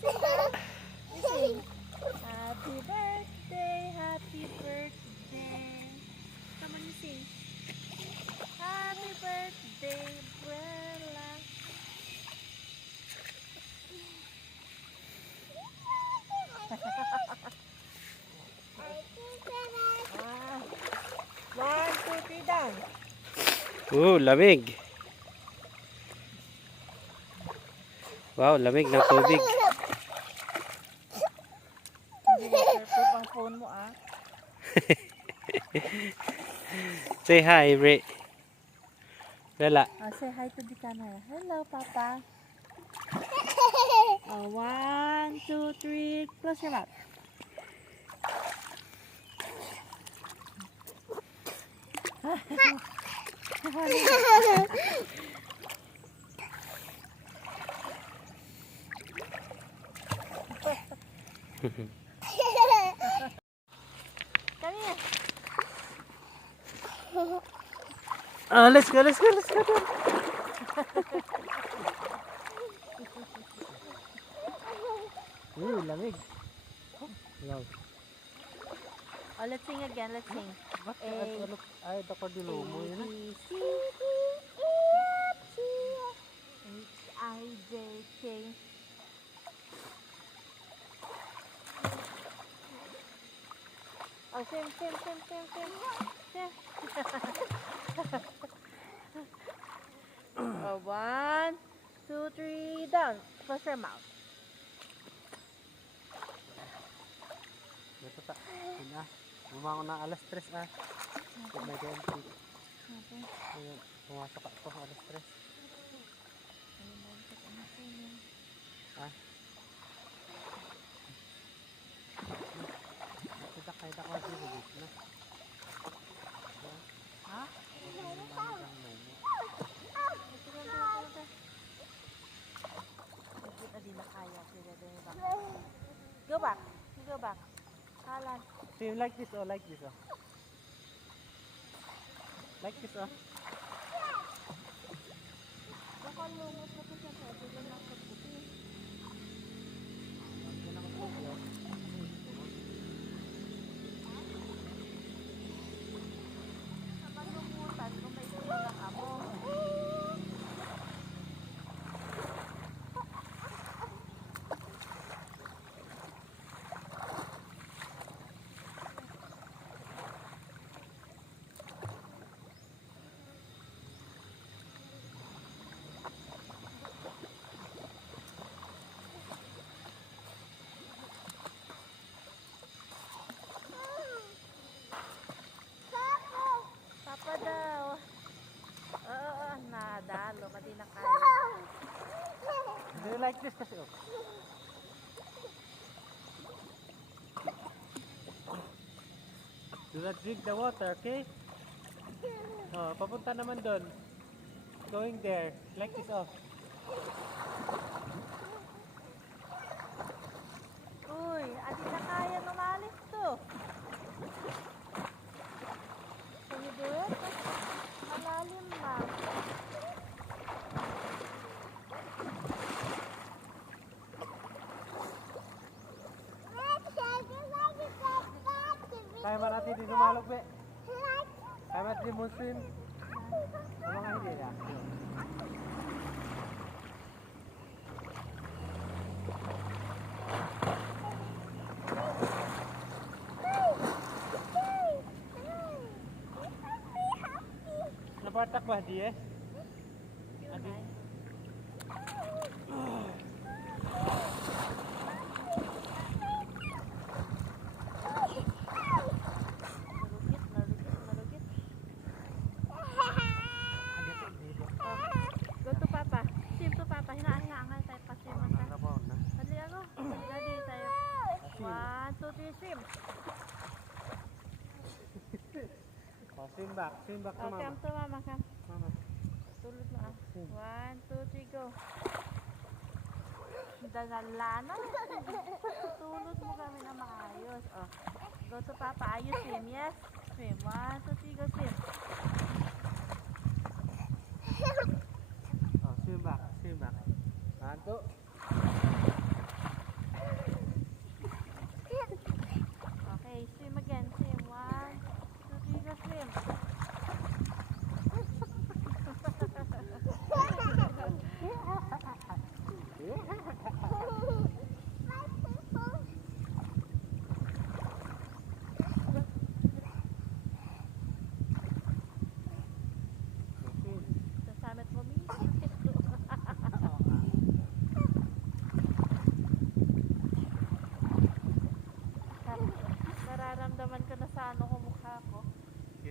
sing, ha? You sing. Happy birthday, happy birthday. Come on, you sing. Happy birthday, Bella. One, two, three, down. Lamig. Wow, lamig ng tubig. Hindi waterproof ang phone mo, ah. Say hi, Ray. Bella. Say hi to the camera. Hello, Papa. One, two, three. Close your mouth. Come here. Let's go, let's go, let's go. Lamig. Wow. Oh, let's sing again. Let's sing. Ay, dako dilo mo yun. A, B, C, D, E, F, G, H, I, J, K. Oh, sing. Oh, one, two, three, down. Close your mouth. Ito ta. Bumangon na alas 3 ah. Ito may ganti. Pumasok ako alas 3. Ah. Kita kahit ako dito na. Ha? Go back. Go back. Alan. Swim like this or like this oh. Like this oh. Papa daw. Oo, nadalo. Madi na kaya. Do you like this kasi oh? Do not drink the water, okay? Oh, papunta naman doon. Going there. Like this oh. Uy, adi na kaya numalis to. Can you do it? Malalim ba? Kaya ba natin di sumalog, be? Kaya ba natin muslim? Ano nga hindi na? Napartak ba di eh? Adi? Narugit. Go to Papa. Sim to Papa. Hinaangan tayo pa sim man ta. Dali ako. Dali tayo. 1, 2, 3, swim. Swim back to mama. Come to Mama, come. Mama. Tulog mo ah. 1, 2, 3, go. Dagalanan. Tulog mo kami na maayos. Oh. Go to Papa. Are you swim? Yes. Swim. 1, 2, 3, go swim. Oh, swim back. Anto.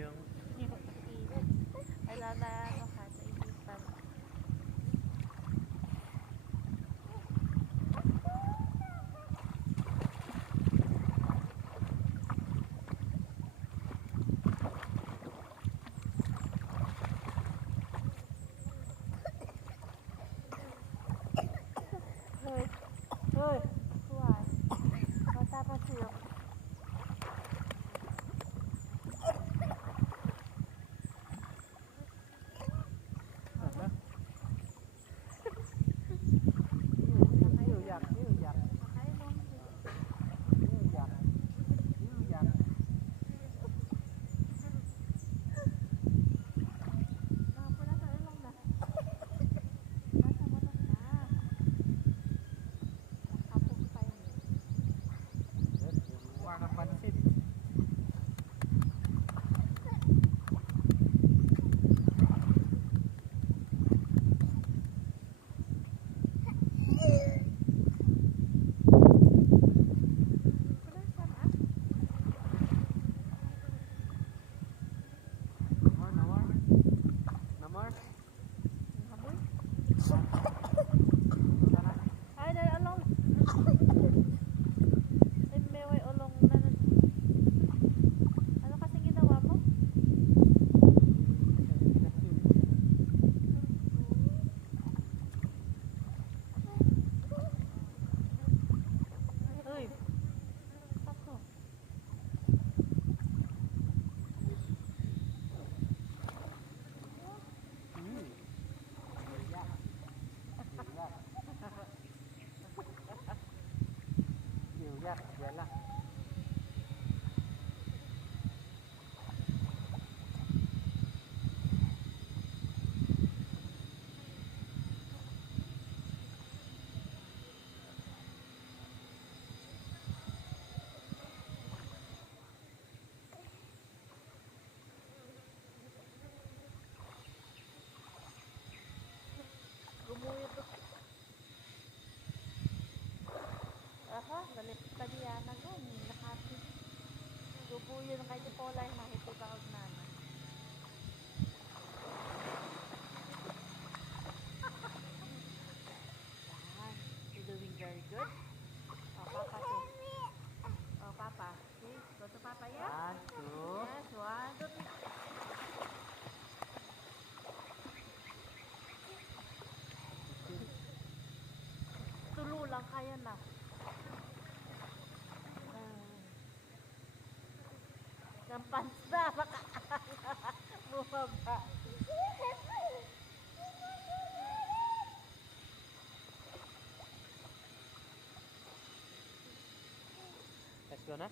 yung Yung init. Ay, ano ka, nainitan. Hoy, hoy, why? What happened to you? ano? Ew, yak, ew, yak, Ay, no. ew, yak, ew, yak. Nakapula sa ilong na. Nasa mulok na. Nakapog pa yun. Mukha kang pansit. Pula sama. Namor, namor. Namor. Haboy. Ano ka na? Ay, dahil along. Ay, may way ulong na. Ano kasi ginawa mo? Uy. Pato. Ew, yak, yala. Gumuyot to. Aha, galit pa diya na gan. Nakapit. Gubuyo na kayo pola yung mahito ka og nana. Ah, you're doing very good. Oh, Papa, say. Oh, Papa. See? Go to Papa, yeah? 1, 2. Yes, 1, 2, 3. Tulo lang kaya na. Nampans na, baka bumaba. Let's go na?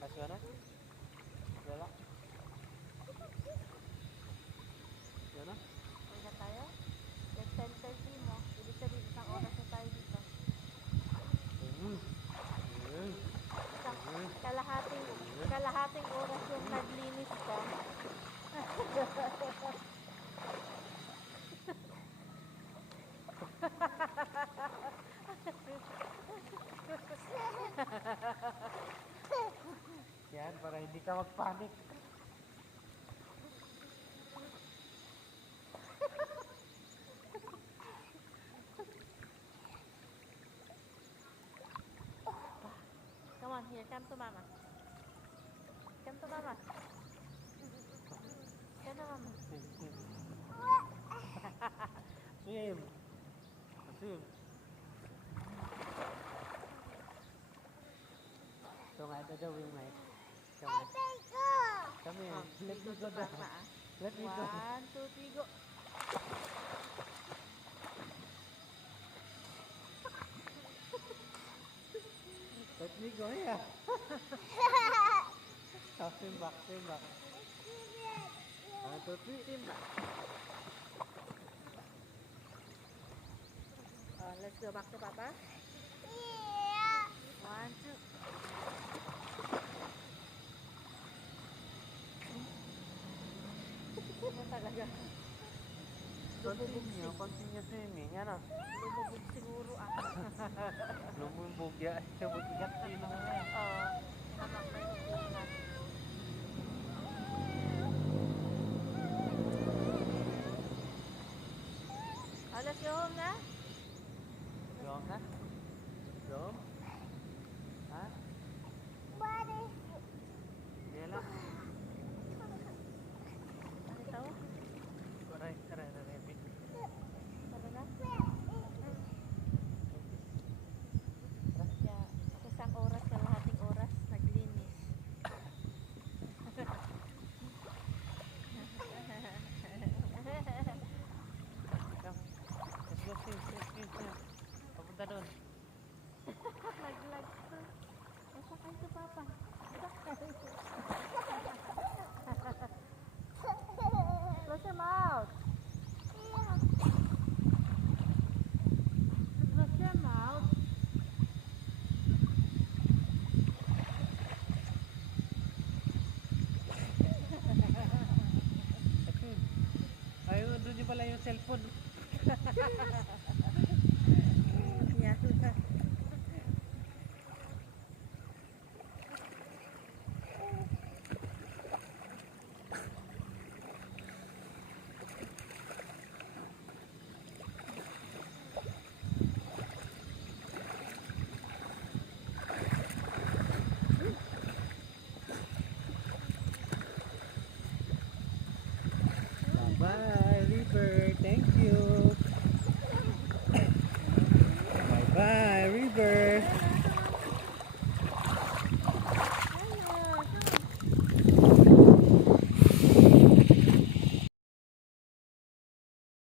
Let's go na? Yala? Go na? Uwi na tayo? Like 10:30 mo. Ibig sabihin isang oras na tayo dito. Isang kalahating oras yung naglinis ka. Yan, para hindi ka magpanik. Come on, here, come to mama. Come to mama. Come to mama. Swim, swim. Swim. Swim. So nga, dadawin mo eh. Come here. Oh, Let me go go to down. mama. Let me go. 1, 2, 3, go. Let me go, yeah. Oh, swim back, swim back. 1, 2, 3. Swim back. Let's go back to Papa. 1, 2. Ano talaga? Continue swimming. Ano? Lumubog siguro ah. Lumubog ya. Sabot ikat yun ang Oo. Anak, may hukunan. let's go home na. Go home na?